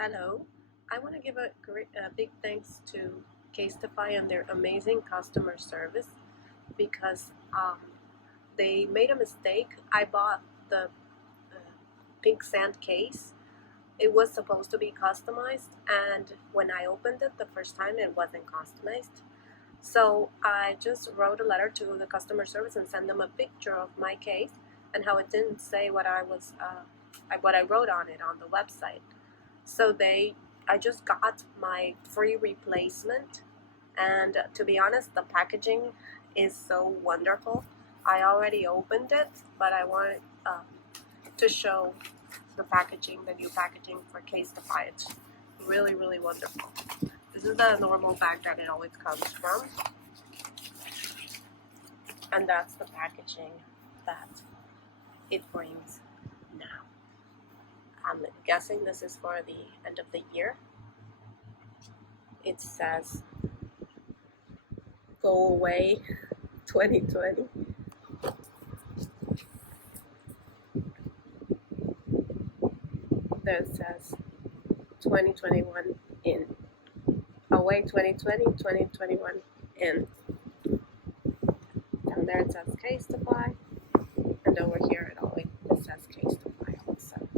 Hello, I want to give a big thanks to Casetify and their amazing customer service because they made a mistake. I bought the pink sand case. It was supposed to be customized, and when I opened it the first time, it wasn't customized. So I just wrote a letter to the customer service and sent them a picture of my case and how it didn't say what I wrote on it on the website. So I just got my free replacement, and to be honest, the packaging is so wonderful. I already opened it, but I wanted to show the new packaging for Casetify. It's really, really wonderful. This is the normal bag that it always comes from, and that's the packaging that it brings now. I'm guessing this is for the end of the year. It says, "Go away 2020." There it says 2021 in. Away 2020, 2021 in. And there it says Casetify. And over here it says Casetify also.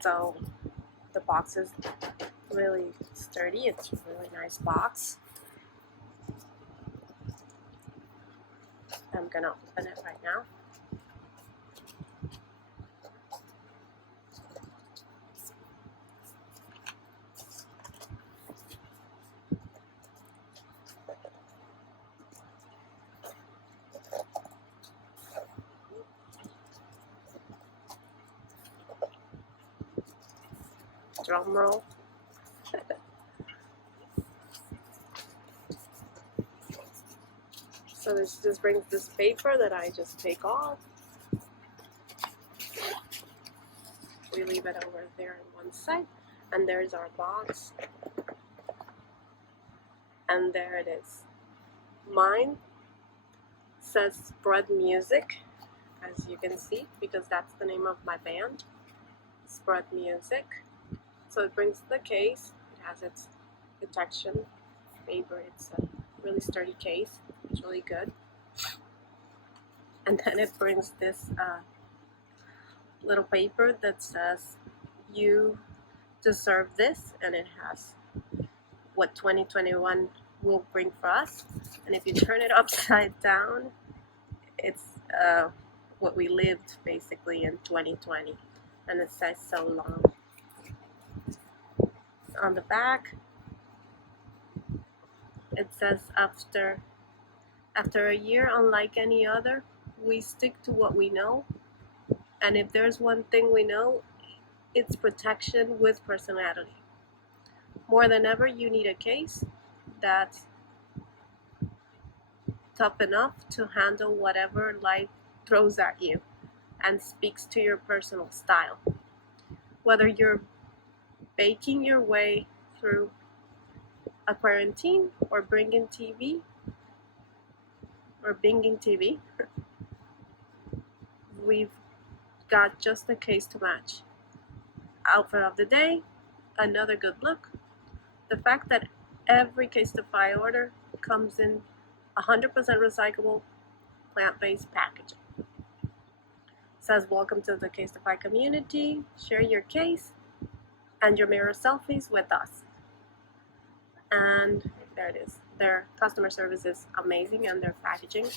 So the box is really sturdy. It's a really nice box. I'm gonna open it right now. Drum roll. So this just brings this paper that I just take off. We leave it over there on one side, and there's our box. And there it is. Mine says Spread Music, as you can see, because that's the name of my band, Spread Music. So it brings the case. It has its protection paper. It's a really sturdy case. It's really good. And then it brings this little paper that says, "You deserve this," and it has what 2021 will bring for us. And if you turn it upside down, it's what we lived basically in 2020, and it says "so long." On the back, it says, after a year unlike any other, we stick to what we know, and if there's one thing we know, it's protection with personality. More than ever, you need a case that's tough enough to handle whatever life throws at you and speaks to your personal style. Whether you're baking your way through a quarantine or binging TV, we've got just a case to match. Outfit of the day, another good look. The fact that every Casetify order comes in 100% recyclable, plant-based packaging. Says, "Welcome to the Casetify community. Share your case and your mirror selfies with us." And there it is. Their customer service is amazing, and their packaging,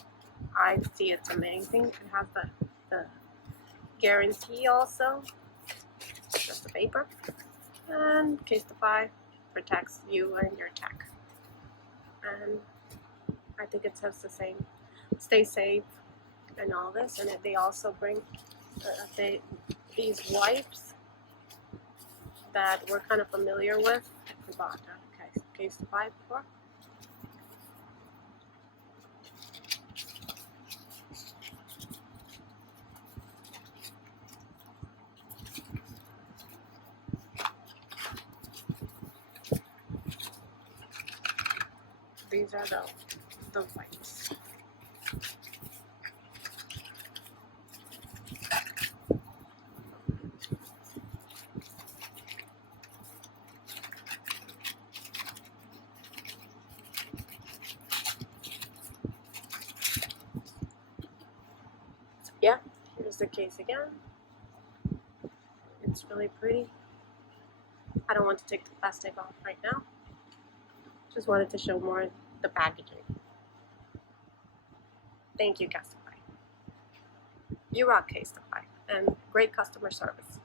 I see it's amazing. It has the guarantee also, just the paper. And Casetify protects you and your tech. And I think it says the same, stay safe and all this. And they also bring these wipes that we're kind of familiar with. We bought Casetify before. These are the wipes. the case again. It's really pretty. I don't want to take the plastic off right now. Just wanted to show more the packaging. Thank you, Casetify. You rock, Casetify, and great customer service.